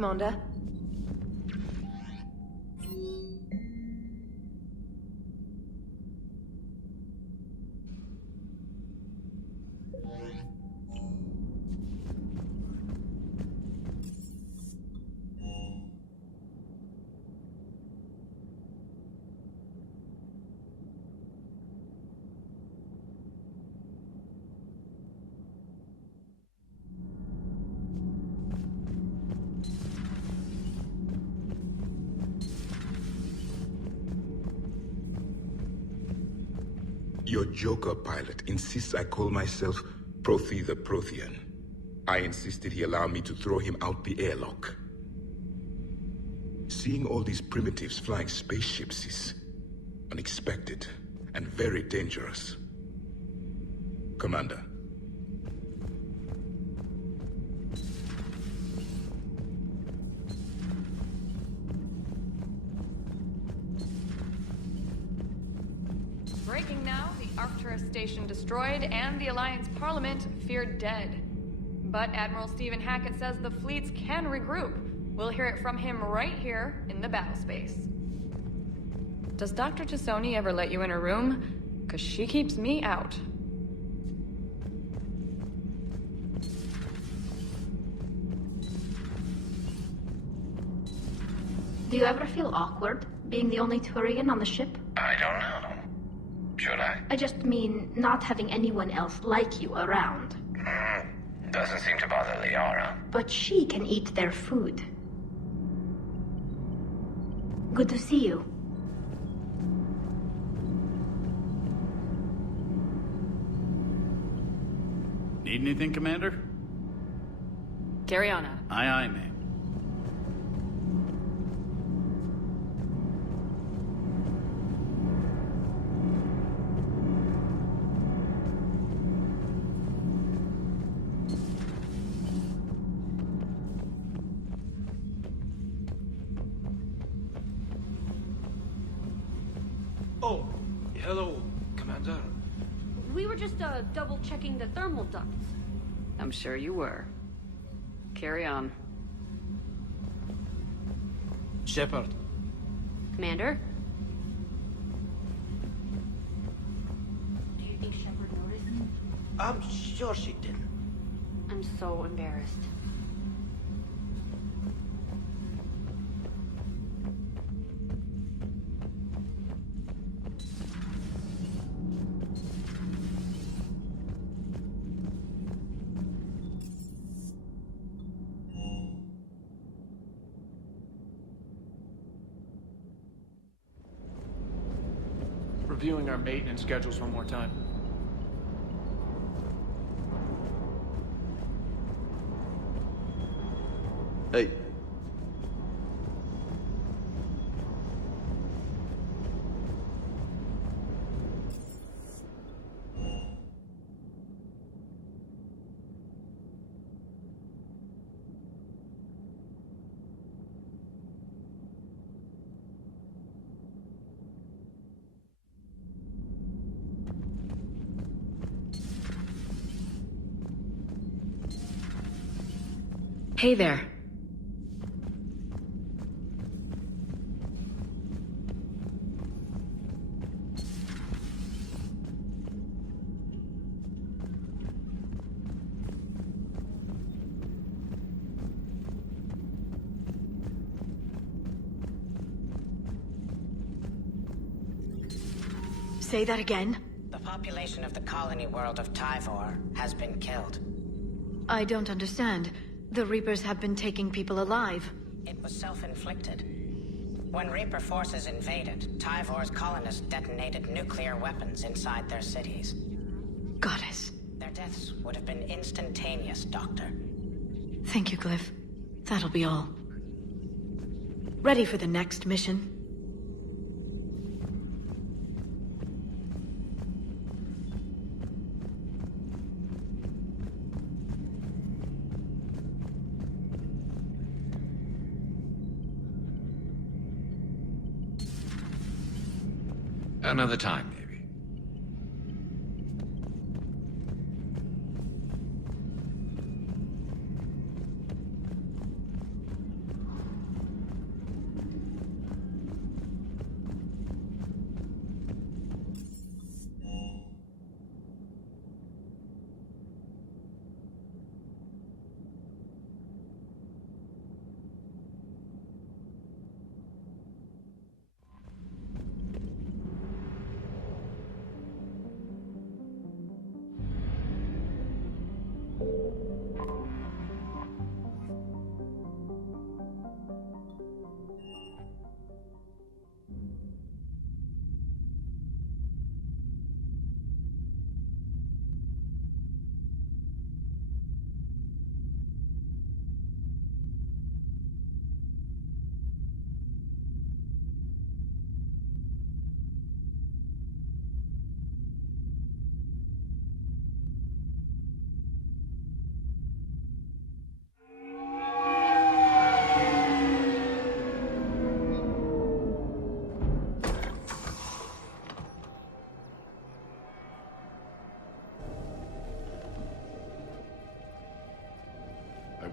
Commander. Your Joker pilot insists I call myself Prothe the Prothean. I insisted he allow me to throw him out the airlock. Seeing all these primitives flying spaceships is unexpected and very dangerous. Commander. Breaking now, the Arcturus station destroyed and the Alliance Parliament feared dead. But Admiral Stephen Hackett says the fleets can regroup. We'll hear it from him right here in the battle space. Does Dr. Tassoni ever let you in her room? 'Cause she keeps me out. Do you ever feel awkward, being the only Turian on the ship? I don't know. Should I? I just mean not having anyone else like you around. Doesn't seem to bother Liara. But she can eat their food. Good to see you. Need anything, Commander? Carry on, Adam. Aye, aye, ma'am. Oh, hello, Commander. We were just double-checking the thermal ducts. I'm sure you were. Carry on. Shepard. Commander? Do you think Shepard noticed? I'm sure she didn't. I'm so embarrassed. Reviewing our maintenance schedules one more time. Hey. Hey there. Say that again? The population of the colony world of Tyvor has been killed. I don't understand. The Reapers have been taking people alive. It was self-inflicted. When Reaper forces invaded, Tyvor's colonists detonated nuclear weapons inside their cities. Goddess. Their deaths would have been instantaneous, Doctor. Thank you, Glyph. That'll be all. Ready for the next mission? Another time, maybe.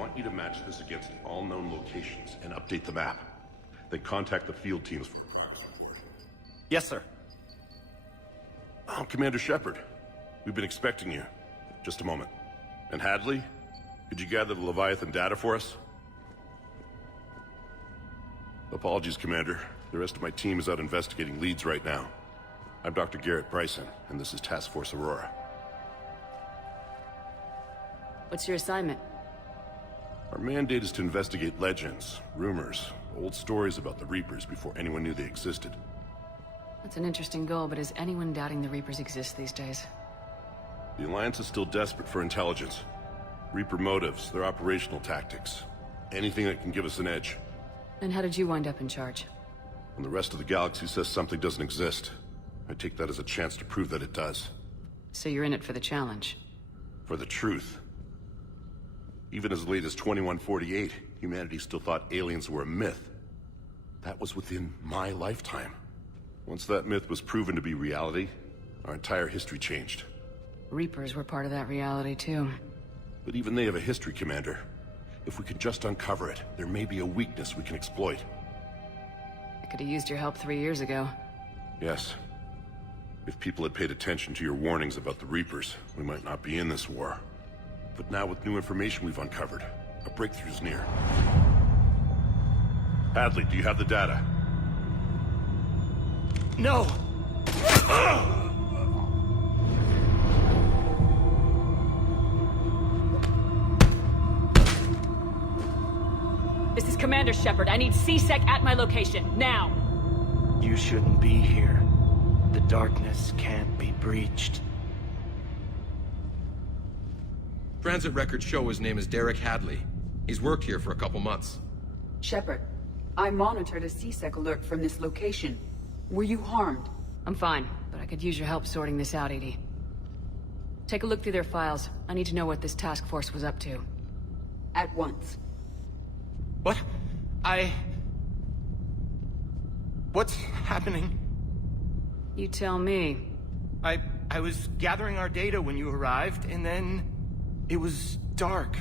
want you to match this against all known locations and update the map. Then contact the field teams for a facts report. Yes, sir. Oh, Commander Shepard. We've been expecting you. Just a moment. And Hadley, could you gather the Leviathan data for us? Apologies, Commander. The rest of my team is out investigating leads right now. I'm Dr. Garrett Bryson, and this is Task Force Aurora. What's your assignment? Our mandate is to investigate legends, rumors, old stories about the Reapers before anyone knew they existed. That's an interesting goal, but is anyone doubting the Reapers exist these days? The Alliance is still desperate for intelligence. Reaper motives, their operational tactics. Anything that can give us an edge. And how did you wind up in charge? When the rest of the galaxy says something doesn't exist, I take that as a chance to prove that it does. So you're in it for the challenge? For the truth. Even as late as 2148, humanity still thought aliens were a myth. That was within my lifetime. Once that myth was proven to be reality, our entire history changed. Reapers were part of that reality, too. But even they have a history, Commander. If we can just uncover it, there may be a weakness we can exploit. I could have used your help 3 years ago. Yes. If people had paid attention to your warnings about the Reapers, we might not be in this war. But now with new information we've uncovered, a breakthrough's near. Hadley, do you have the data? No! This is Commander Shepard. I need C-Sec at my location, now! You shouldn't be here. The darkness can't be breached. Transit records show his name is Derek Hadley. He's worked here for a couple months. Shepard, I monitored a C-Sec alert from this location. Were you harmed? I'm fine, but I could use your help sorting this out, Edie. Take a look through their files. I need to know what this task force was up to. At once. What? What's happening? You tell me. I was gathering our data when you arrived, and then... it was dark.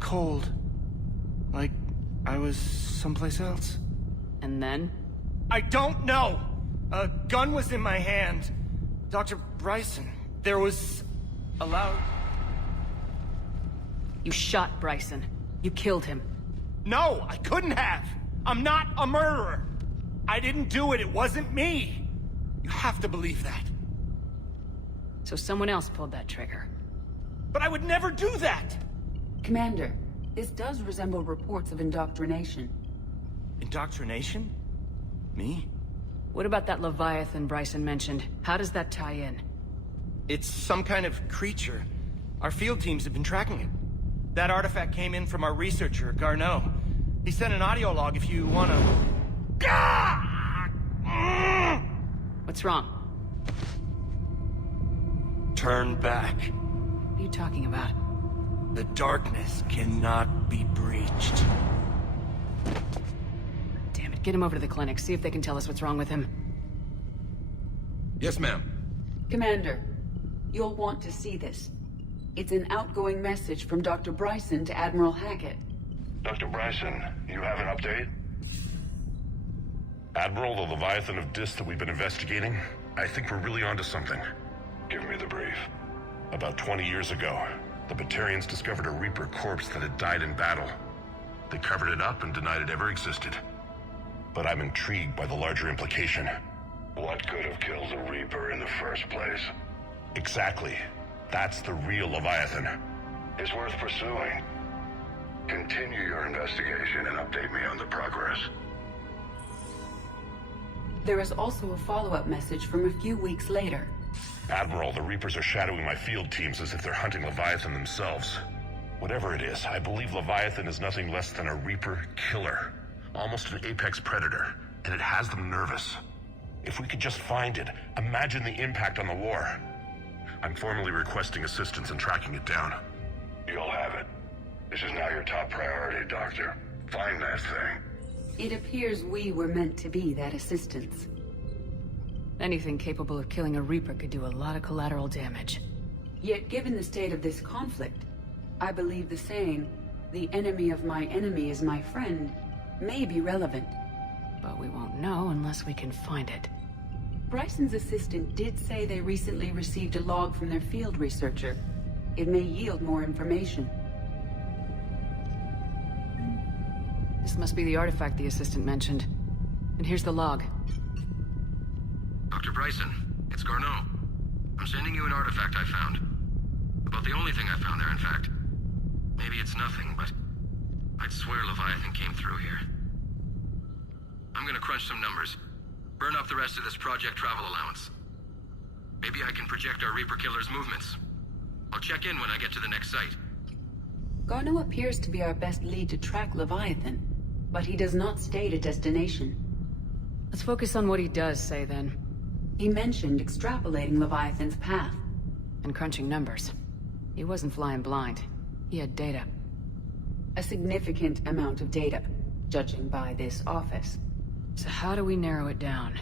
Cold. Like I was someplace else. And then? I don't know! A gun was in my hand. Dr. Bryson, there was a loud... You shot Bryson. You killed him. No, I couldn't have! I'm not a murderer! I didn't do it, it wasn't me! You have to believe that. So someone else pulled that trigger. But I would never do that! Commander, this does resemble reports of indoctrination. Indoctrination? Me? What about that Leviathan Bryson mentioned? How does that tie in? It's some kind of creature. Our field teams have been tracking it. That artifact came in from our researcher, Garneau. He sent an audio log if you wanna... What's wrong? Turn back. What are you talking about? The darkness cannot be breached. Damn it, get him over to the clinic. See if they can tell us what's wrong with him. Yes, ma'am. Commander, you'll want to see this. It's an outgoing message from Dr. Bryson to Admiral Hackett. Dr. Bryson, you have an update? Admiral, the Leviathan of Dis that we've been investigating, I think we're really onto something. Give me the brief. About 20 years ago, the Batarians discovered a Reaper corpse that had died in battle. They covered it up and denied it ever existed. But I'm intrigued by the larger implication. What could have killed a Reaper in the first place? Exactly. That's the real Leviathan. It's worth pursuing. Continue your investigation and update me on the progress. There is also a follow-up message from a few weeks later. Admiral, the Reapers are shadowing my field teams as if they're hunting Leviathan themselves. Whatever it is, I believe Leviathan is nothing less than a Reaper killer. Almost an apex predator, and it has them nervous. If we could just find it, imagine the impact on the war. I'm formally requesting assistance in tracking it down. You'll have it. This is now your top priority, Doctor. Find that thing. It appears we were meant to be that assistance. Anything capable of killing a Reaper could do a lot of collateral damage. Yet given the state of this conflict, I believe the saying, the enemy of my enemy is my friend, may be relevant. But we won't know unless we can find it. Bryson's assistant did say they recently received a log from their field researcher. It may yield more information. This must be the artifact the assistant mentioned. And here's the log. Dr. Bryson, it's Garneau. I'm sending you an artifact I found. About the only thing I found there, in fact. Maybe it's nothing, but I'd swear Leviathan came through here. I'm gonna crunch some numbers. Burn up the rest of this project travel allowance. Maybe I can project our Reaper Killer's movements. I'll check in when I get to the next site. Garneau appears to be our best lead to track Leviathan, but he does not state a destination. Let's focus on what he does say, then. He mentioned extrapolating Leviathan's path. And crunching numbers. He wasn't flying blind. He had data. A significant amount of data, judging by this office. So how do we narrow it down?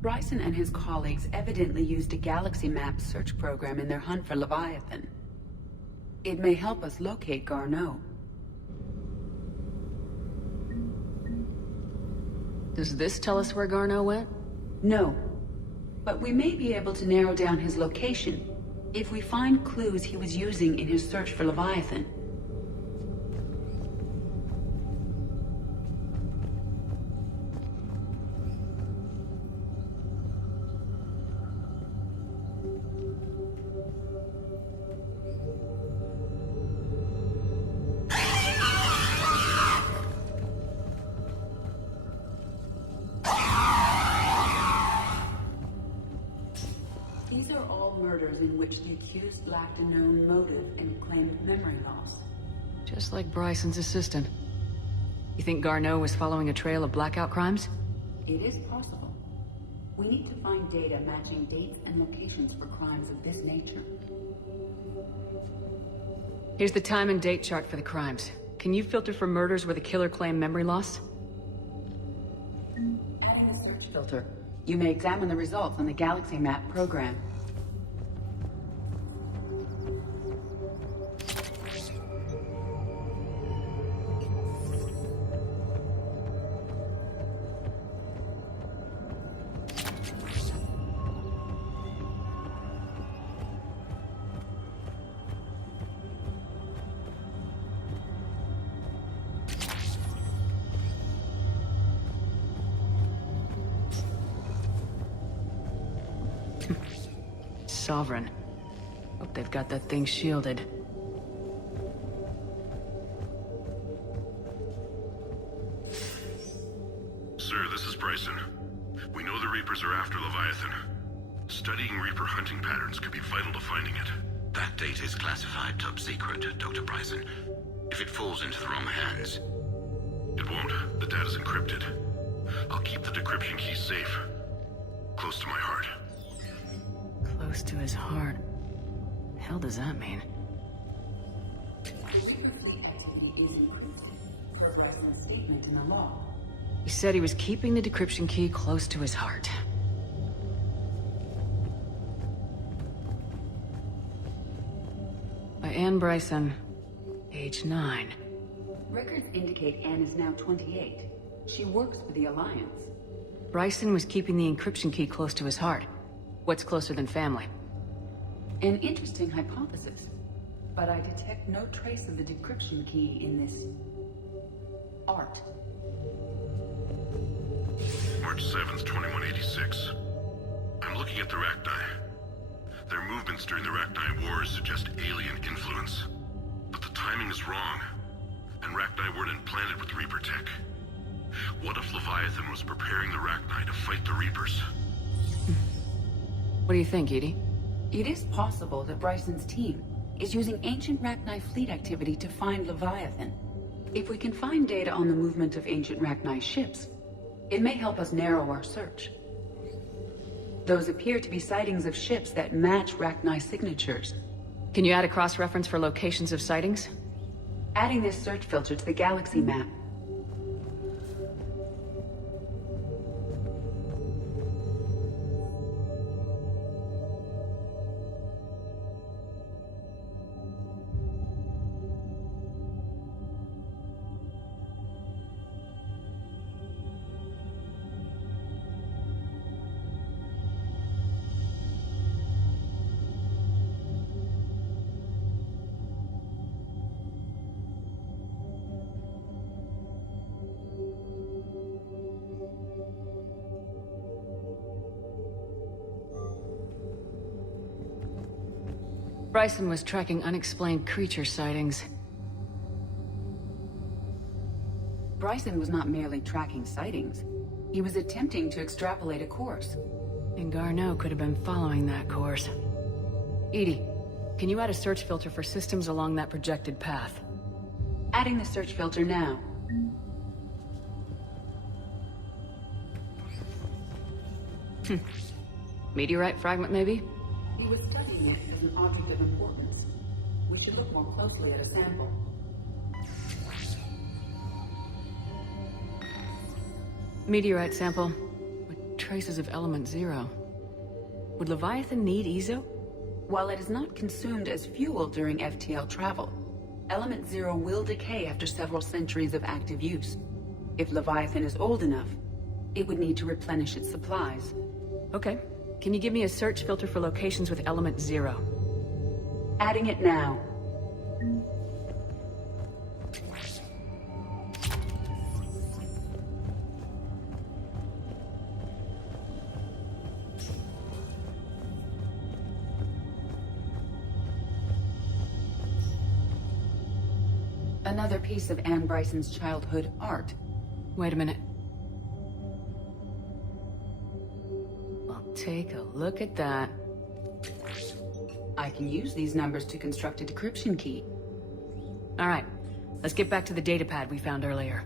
Bryson and his colleagues evidently used a galaxy map search program in their hunt for Leviathan. It may help us locate Garneau. Does this tell us where Garneau went? No. But we may be able to narrow down his location if we find clues he was using in his search for Leviathan. These are all murders in which the accused lacked a known motive and claimed memory loss. Just like Bryson's assistant. You think Garneau was following a trail of blackout crimes? It is possible. We need to find data matching dates and locations for crimes of this nature. Here's the time and date chart for the crimes. Can you filter for murders where the killer claimed memory loss? Adding a search filter. You may examine the results on the Galaxy Map program. Sovereign. Hope they've got that thing shielded. Sir, this is Bryson. We know the Reapers are after Leviathan. Studying Reaper hunting patterns could be vital to finding it. That data is classified top secret, Dr. Bryson. If it falls into the wrong hands... It won't. The data's encrypted. I'll keep the decryption key safe. Close to my heart. Close to his heart. The hell does that mean? Statement in the law. He said he was keeping the decryption key close to his heart. By Anne Bryson, age 9. Records indicate Anne is now 28. She works for the Alliance. Bryson was keeping the encryption key close to his heart. What's closer than family? An interesting hypothesis. But I detect no trace of the decryption key in this... art. March 7th, 2186. I'm looking at the Rachni. Their movements during the Rachni Wars suggest alien influence. But the timing is wrong. And Rachni weren't implanted with Reaper tech. What if Leviathan was preparing the Rachni to fight the Reapers? What do you think, Edie? It is possible that Bryson's team is using ancient Rachni fleet activity to find Leviathan. If we can find data on the movement of ancient Rachni ships, it may help us narrow our search. Those appear to be sightings of ships that match Rachni signatures. Can you add a cross-reference for locations of sightings? Adding this search filter to the galaxy map. Bryson was tracking unexplained creature sightings. Bryson was not merely tracking sightings. He was attempting to extrapolate a course. And Garneau could have been following that course. Edie, can you add a search filter for systems along that projected path? Adding the search filter now. Meteorite fragment, maybe? He was studying it as an object of importance. We should look more closely at a sample. Meteorite sample with traces of element 0. Would Leviathan need Ezo? While it is not consumed as fuel during FTL travel, element 0 will decay after several centuries of active use. If Leviathan is old enough, it would need to replenish its supplies. Okay. Can you give me a search filter for locations with element 0? Adding it now. Another piece of Anne Bryson's childhood art. Wait a minute. Well, take a look at that. I can use these numbers to construct a decryption key. All right, let's get back to the datapad we found earlier.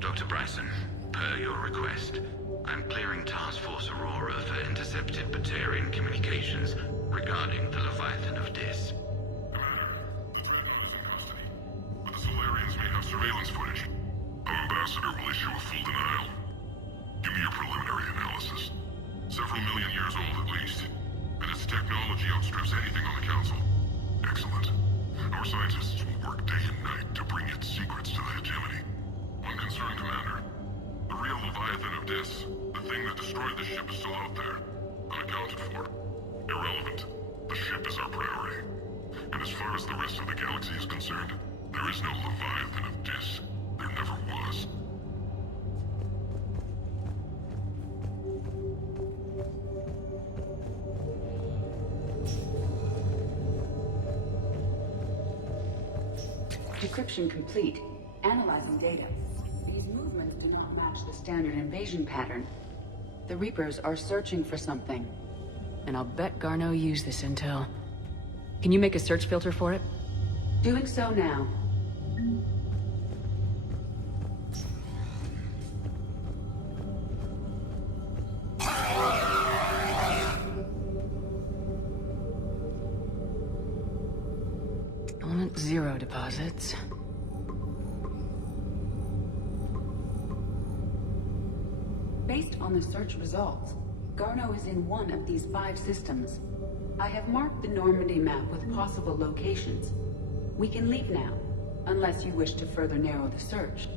Dr. Bryson, per your request, I'm clearing Task Force Aurora for intercepted Batarian communications regarding the Leviathan of Dis. Commander, the Dreadnought is in custody, but the Solarians may have surveillance footage. Our ambassador will issue a full denial. Give me your preliminary analysis. Several million years old at least, and its technology outstrips anything on the Council. Excellent. Our scientists will work day and night to bring its secrets to the hegemony. One concern, Commander. The real Leviathan of Dis, the thing that destroyed the ship, is still out there, unaccounted for. Irrelevant. The ship is our priority. And as far as the rest of the galaxy is concerned, there is no Leviathan of Dis. There never was. Decryption complete. Analyzing data. These movements do not match the standard invasion pattern. The Reapers are searching for something. And I'll bet Garneau used this intel. Can you make a search filter for it? Doing so now. Element 0 deposits. Based on the search results, Garneau is in one of these 5 systems. I have marked the Normandy map with possible locations. We can leave now, unless you wish to further narrow the search.